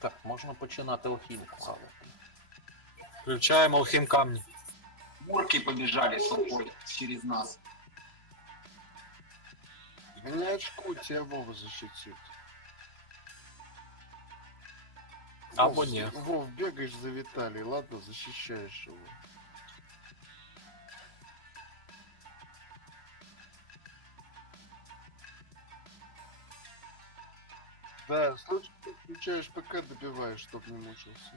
Так, можна починати алхіміку хавати. Включаємо алхім камні. Мурки побежали собой через нас. Не очку, тебя Вова защитит. Або Вов, не. Вов, бегаешь за Виталий, ладно, защищаешь его. Да, слушай, ты включаешь ПК, добиваешь, чтоб не мучился.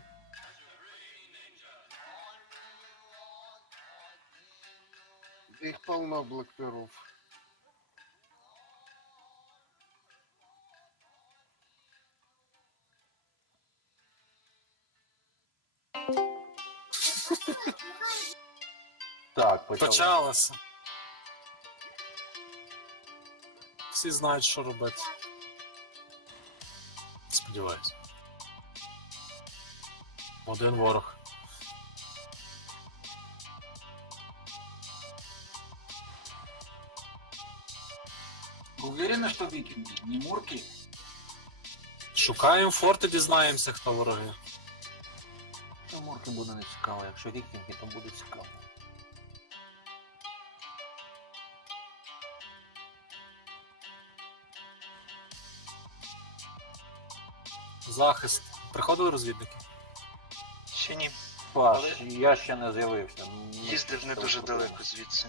Да их полно блокперов. Так. Почалося. Всі знають, що робити. Сподіваюсь. Один ворог. Вы уверены, что викинги, не мурки? Шукаємо форт і дізнаємося, хто вороги. Морки буде не цікаво, якщо вікінги, то буде цікаво. Захист. Приходили розвідники? Ще ні. Паш, Але- я ще не з'явився. Ми Їздив не дуже подивимось. далеко звідси.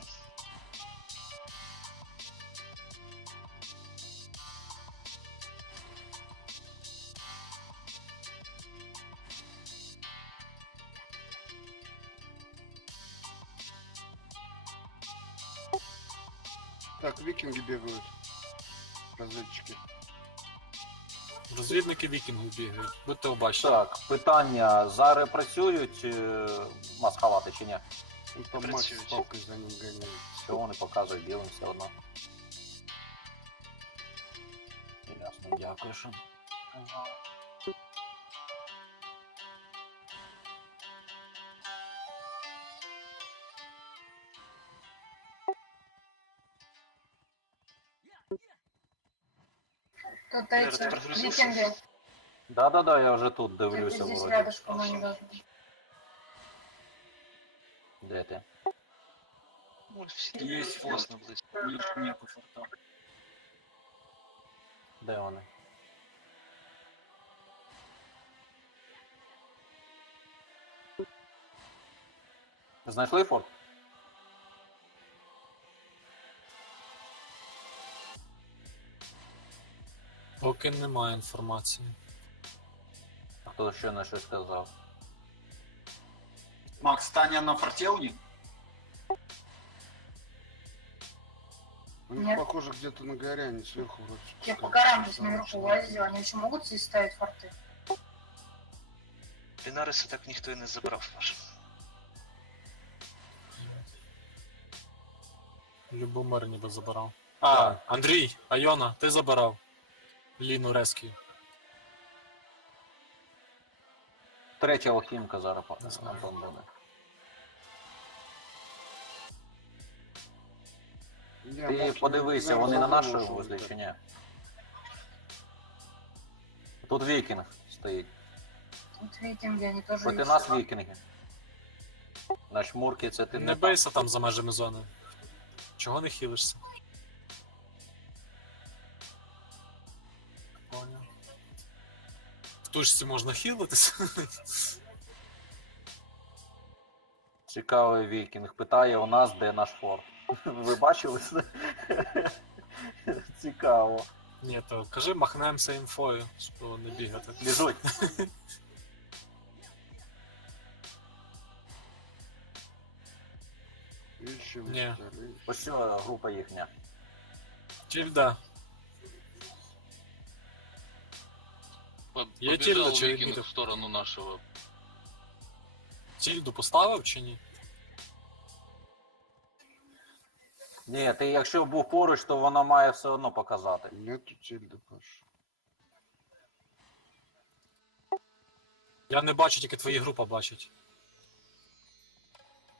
Так, викинги бегают. Разведчики. Розвідники вікінгів бігають. Будьте обачні. Так, питання. Зари працюють е, масхавати чи ні? Он там Працюють. за ним ганяють. Всього вони показують білим все одно. Ясно, дякую, що. Тут Я эти разгрузился. викинги, Да-да-да, я вже тут где-то дивлюся здесь вроді. рядышком они должны. быть. Де ти? Ну, всі Є є форт. власне близько. Нет, нету форта. Де вони? Знайшли форт? Поки немає інформації. А Хто щойно щось сказав? Макс, Таня на форте у них? У них, Нет. похоже, где-то на горе, они сверху вроде Я по спускаются. горам здесь Там наверху очень лазил, они еще могут здесь ставить форты? Бінариса так ніхто і не забрав аж. Любомир ніби забирав. А, Андрій, Айона, ти забирав. Ліну Рескію. Третя алхімка зараз Не знаю. Антон буде. Я Ти подивися, не вони на знаю, нашому это. чи ні? Тут вікінг стоїть. Тут викинги, они тоже Проти есть. нас вікінги. На шмурки це ти Не бейся там за межами зони. Чого не хилишся? В тушці можна хилитися. Цікавий вікінг. Питає у нас, де наш форт. Ви бачили це? Цікаво. Ні, то кажи, махнемося інфою, щоб не бігати. Біжуть. Ищем Не. вторые. Ось ця група їхня. Тільда. По- Я тильда че викинг в сторону нашего. Тільду поставив чи ні? Ні, ти якщо був поруч, то вона має все одно показати. Нету тильды, Паш. Я не бачу, тільки твої група бачить.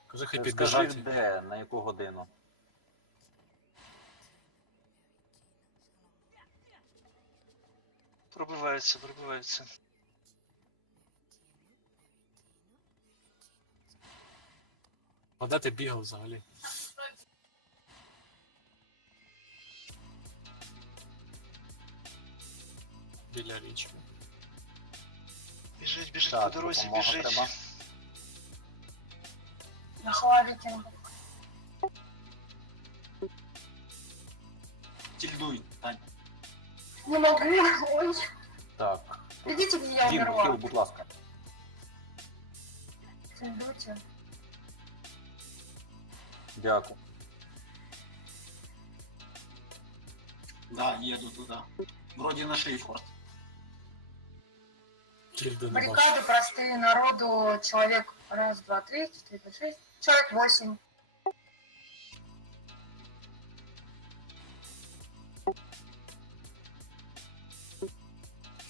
Кажи, хай Скажи, підбіжать. де, на яку годину. Пробивається, пробивається. А де ти бігав взагалі? Біля річки. Біжить, біжить по дорозі, біжить. Нашла вікінга. Тільдуй. Не могу. Ой. Так. Видите, где я Дім, хіл, умерла? будь ласка. Идете. Дякую. Да, еду туда. Вроде нашли форт. Кільди не бачу. Баррикады простые народу. Человек раз, два, три, четыре, пять, шесть. Человек восемь.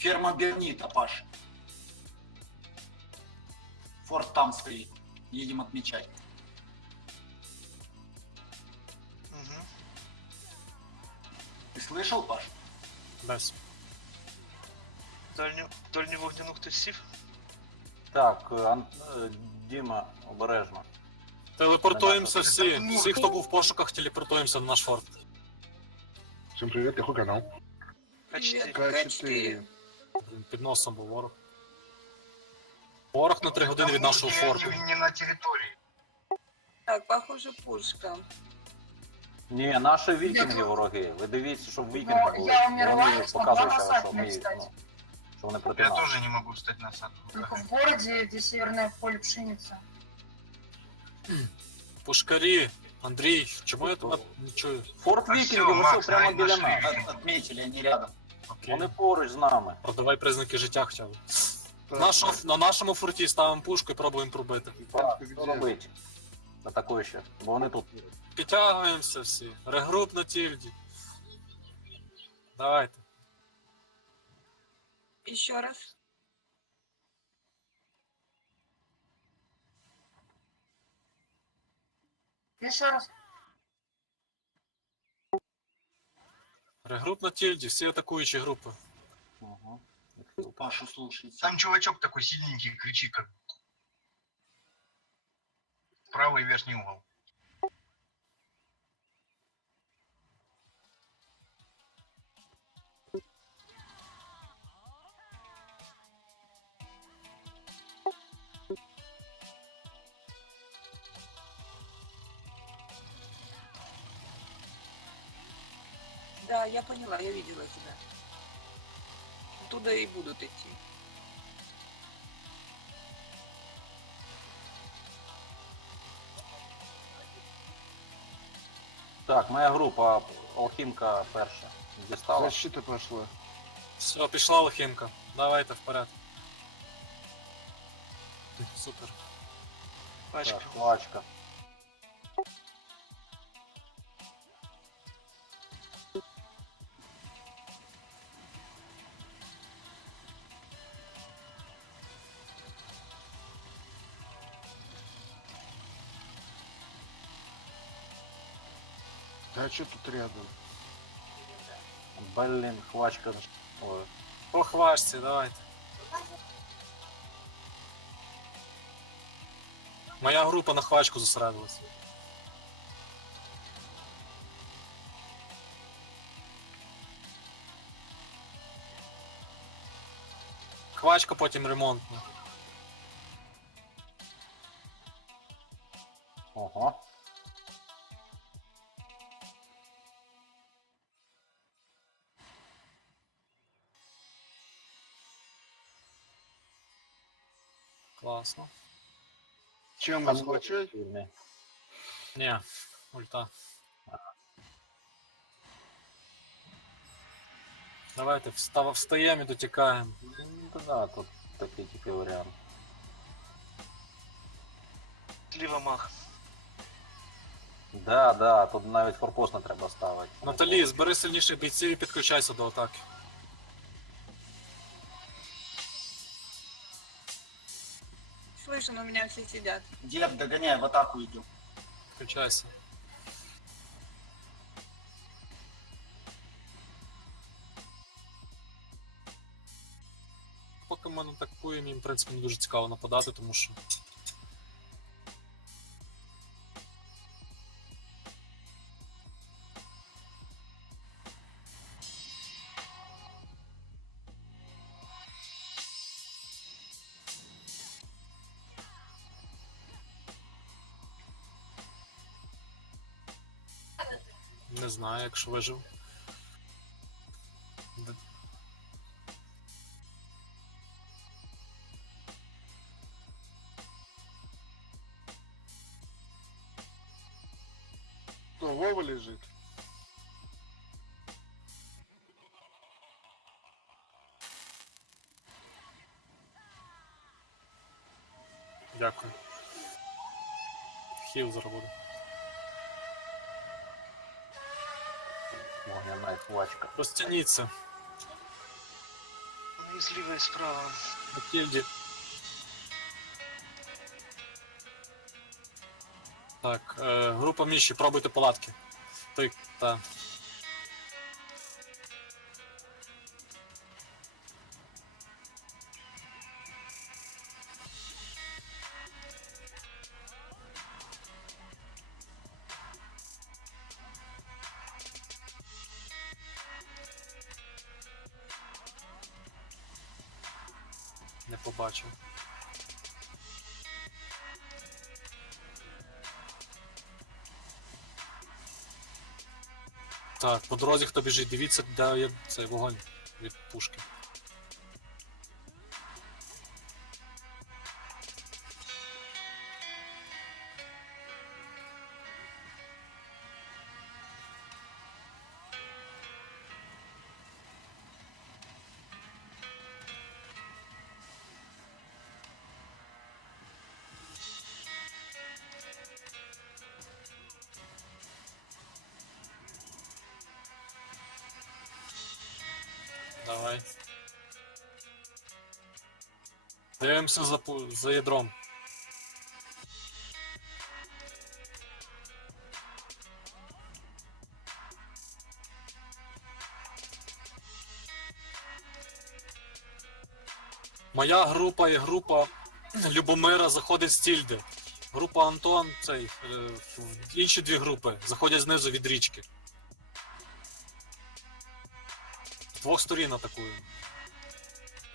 Ферма Бернита, Паш. Форт там стоит. Едем отмечать. Угу. Ты слышал, Паш? Десь. Дальню, дальню вогняну хтось сів? Так, е, Ан- е, Діма, обережно. Телепортуємося всі. Всі, хто був в пошуках, телепортуємося на наш форт. Всем привет, какой канал? К4. К4. Блін, Під носом був ворог. Ворог на 3 години від нашого форту. Не на территории. Так, похоже, пушка. Ні, наші вікінги вороги. Ви дивіться, щоб вікінги були. я умерла, Вони не смогла показують, на що ми, написать. ну, що вони проти нас. не могу встать на сад. Только в городе, где северное поле пшеница. Пушкарі, Андрій, чому я тебе не чую? Форт вікінгів ось прямо біля нас. Отметили, они рядом. Окей. Вони поруч з нами. Продавай признаки життя хоча б. Нашого, на нашому форті ставимо пушку і пробуємо пробити. Так, що робити? Атакуючи, бо вони тут. Підтягуємося всі. Регруп на тільді. Давайте. Еще раз. Еще раз. Регруп на тільді, всі атакуючі групи. Угу. Пашу слушайте. Там чувачок такой сильненький кричит, как правый верхний угол. Да, я поняла, я видела тебя. Туда и будут идти. Так, моя група Алхімка перша. Дістала. Защита пошла. Все, пішла лохинка. Давайте вперед. Супер. Пачка. Так, Да что тут рядом? Блін, хвачка. Ой. По хвашці, давайте. Моя група на хвачку зосередилась. Хвачка, потім ремонтна. Ого. Класно. Чем вас хвачать? Сильний. Ні, ульта. Давайте встав, встаємо і дотікаємо. Ну, то да, тут такий тільки варіант. Зліва мах. Да, да, тут навіть форпост не треба ставити. Наталі, збери сильніших бійців і підключайся до атаки. Слышно, у меня все сидят. Дед, догоняй, в атаку идем. Підключайся. Поки ми не атакуємо, їм, в принципі, не дуже цікаво нападати, тому що знаю, якщо вижив. Д- Вова лежит? Дякую. Хіл зараз Вогняна плачка. Розтяніться. И слева, и справа. Матільді. Так, е, група Міші, пробуйте палатки. Ти, та. Так, по дорозі хто біжить, дивіться, де є цей вогонь від пушки. Дивимося за, за ядром. Моя група і група Любомира заходить з тільди. Група Антон, цей, е, інші дві групи заходять знизу від річки. З двох сторін атакуємо.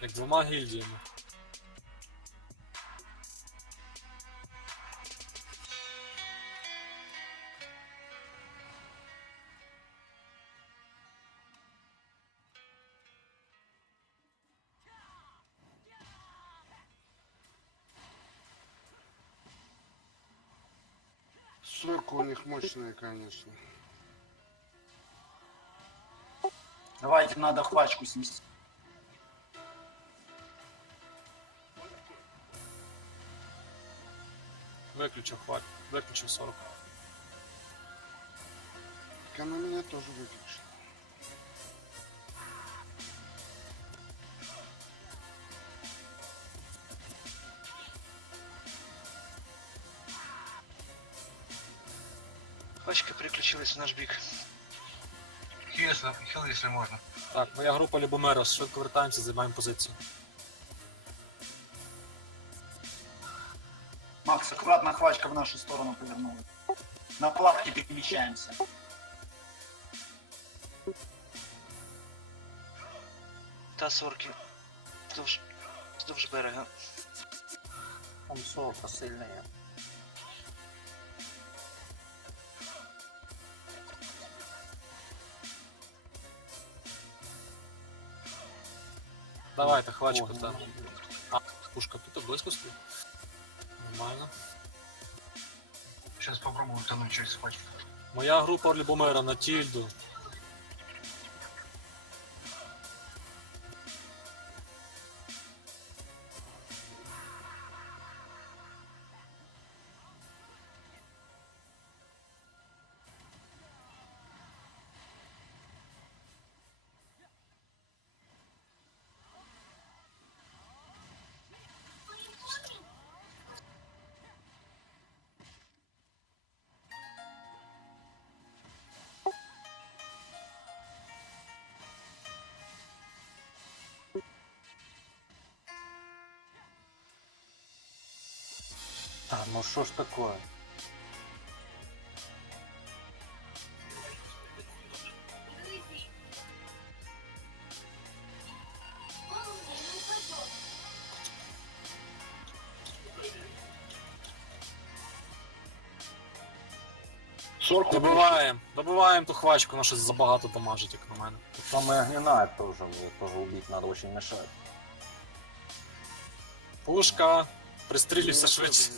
Як двома гільдіями. Мощная, конечно. Давайте, надо хвачку снести. Виключив хват. Виключив 40. Так она меня тоже выключила. В наш бік. Если, хил, если можно. Так, моя група Любомира, швидко вертаємося, займаємо позицію. Макс, аккуратно хвачка в нашу сторону повернула. На плавке перемещаемся. Та сорки. Вздовж, вздовж берега. Там сорка сильніє. Давайте, хвачку, Вогняна. так. А, пушка тут близько стоит. Нормально. Сейчас попробую утонуть через хвачку. Моя група Любомира на тільду. Та ну що ж? Сорку Добиваємо, добиваємо ту хвачку, вона щось забагато дамажить, як на мене. Там и огненная тоже, тоже убить надо, очень мешает. Пушка, пристрілюйся швидше.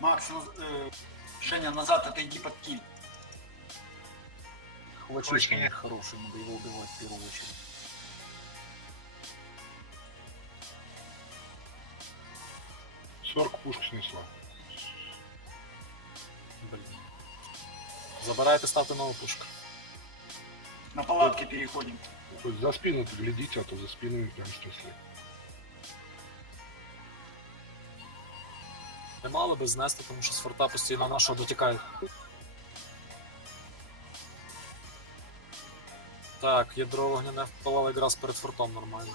Макс, ну, э, Женя, назад отойди под киль. Них нет. хороший, надо его убивать в первую очередь. Сорок пушку снесла. Блін. Забирайте, ставте нову пушку. На палатке переходим. Хоть за спину-то глядите, а то за спину прям что Не мали би знести, тому що з форта постійно нашого дотікають. Так, ядро вогняне впалало якраз перед фортом нормально.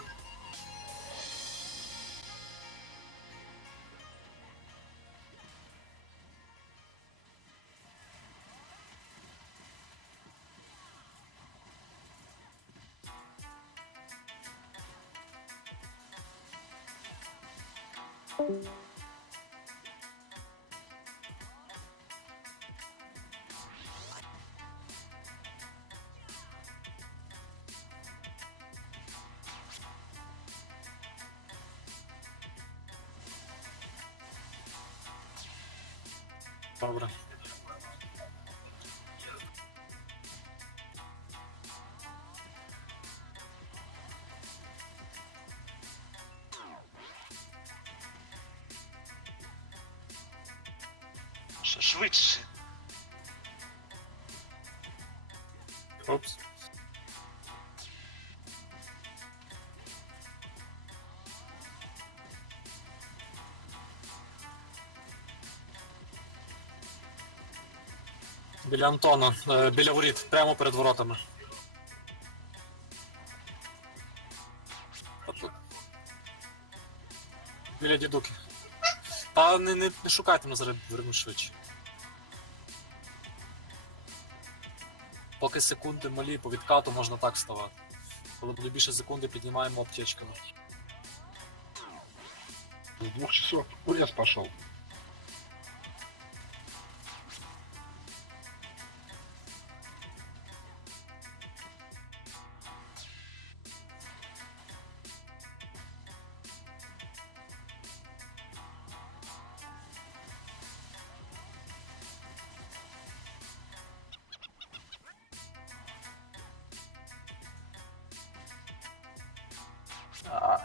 you Швидше. Опс. Біля Антона, е, біля воріт, прямо перед воротами. Біля дідуки. Та не, не, не шукайте мене зараз верну швидше. Поки секунди малі, по відкату можна так ставати. Коли буде більше секунди, піднімаємо аптечками. С двух часов курец пошел.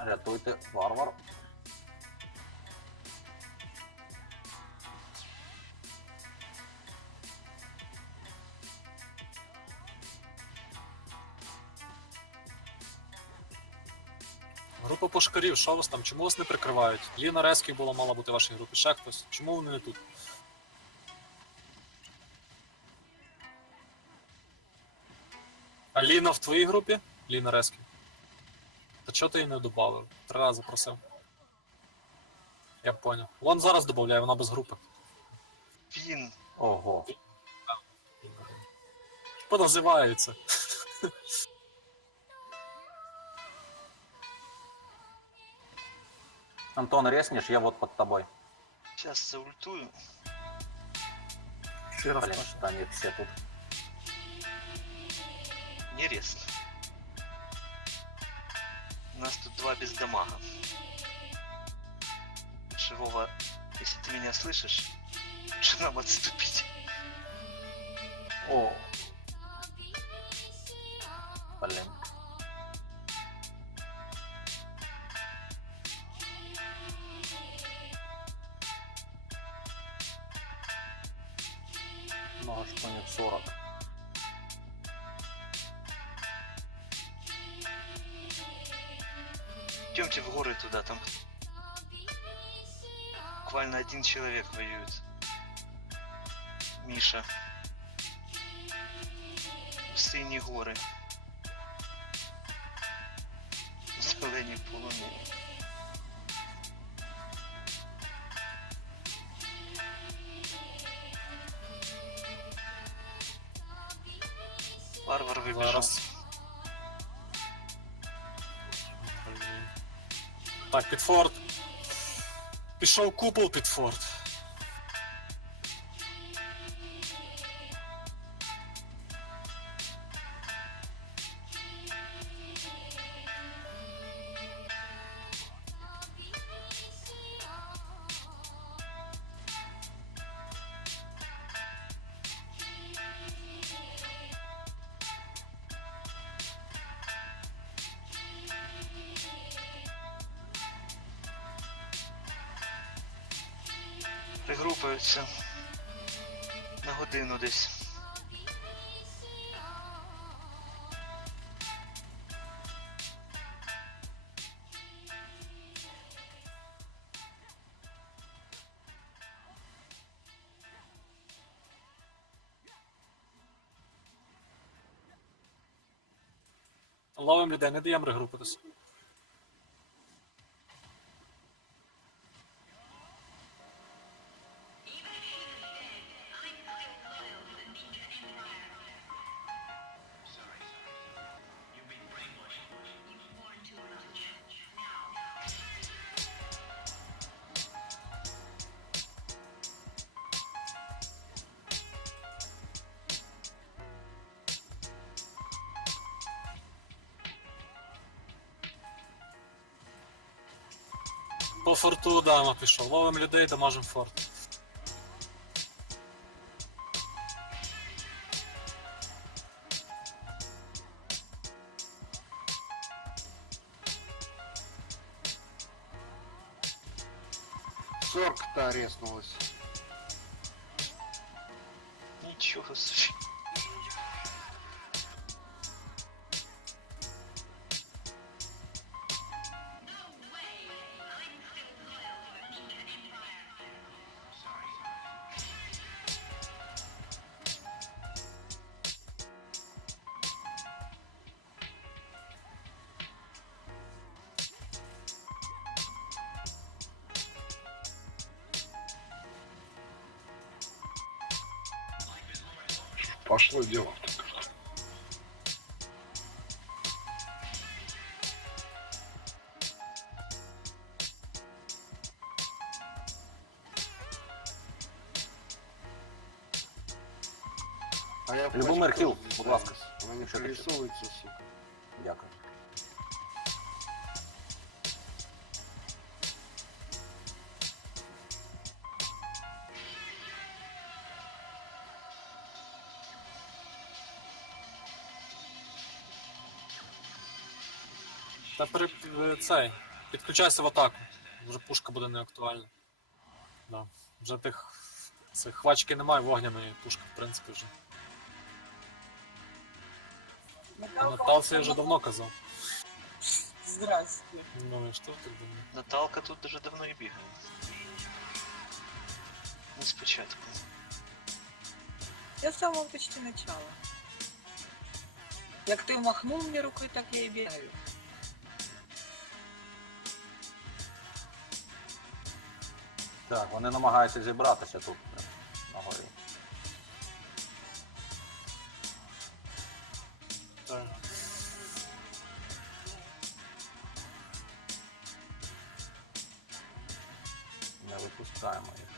Рятуйте, варвар. Група пошкарів, що вас там? Чому вас не прикривають? Ліна Ресків була мала бути в вашій групі, ще хтось. Чому вони не тут? А Ліна в твоїй групі? Ліна Ресків. Та чого ти її не додав? Три рази просив. Я поняв. Вон зараз додаю, вона без групи. Він. Ого. Поназивається. Антон, резнешь, я вот под тобой. Зараз заультую. Блин, что они все тут. Не резко. У нас тут два без дамага. Живого, если ты меня слышишь, лучше нам отступить. О. Блин. Буквально один человек воюет. Миша. Сині гори. Зелені полони. Варвар вибіжав. Так, під форт. zo koepelt dit voort. Пригрупаються. На годину десь. Ловим людей, не даємо регрупитися. По форту дама пішов. Ловимо людей, дамажимо форт. пошло дело в том. А я Любомир Кіл, будь ласка. Вона не сука. Та при е, цей. Підключайся в атаку. Вже пушка буде не актуальна. Да. Вже тих цих хвачки немає, вогняної пушки, в принципі, вже. Наталці я вже давно казав. Здрасте. Ну і що ти думаєш? Наталка тут дуже давно і бігає. Не спочатку. Я с самого почти начала. Як ти махнув мені рукою, так я і бігаю. Так, вони намагаються зібратися тут на горі. Не випускаємо їх.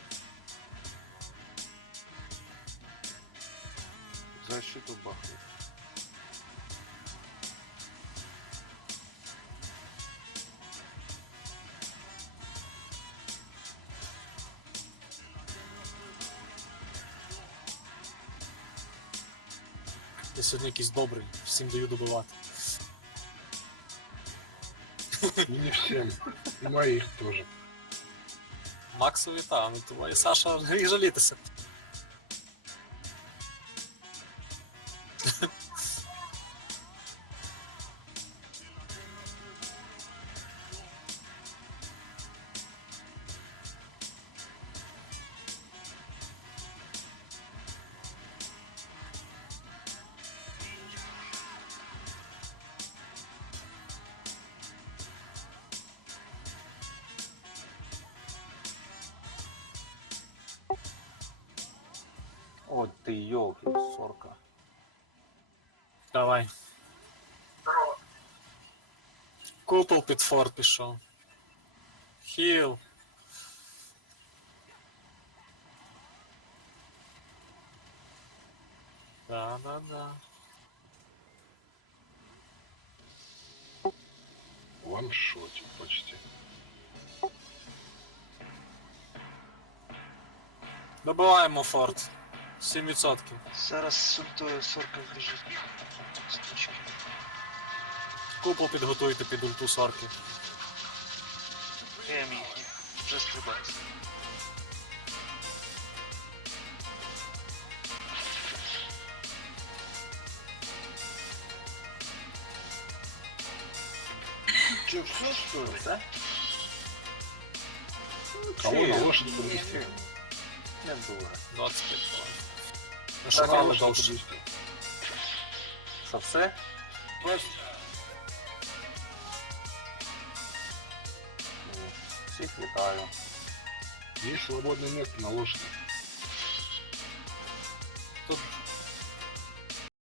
Защиту бахнет. Сьогодні якийсь добрий, всім даю добивати. Не всем. И моих тоже. Максові та, ну твої Саша гріх жалітися. Ой, ты елки, сорка. Давай. Купол підфор пішов. Хил. Да-да-да. Ваншотик почти. Добиваємо форт. 7%. Зараз сультую сорка біжить. Купол підготуйте під ульту сорки. Гем їхніх. Вже стрибається. Че, все что ли? Все? Кого Чи- на лошадь поместил? Не дуже. 25 хвилин. Шаману довше. Що все? Всіх вітаю. Є свободне місце на лошади.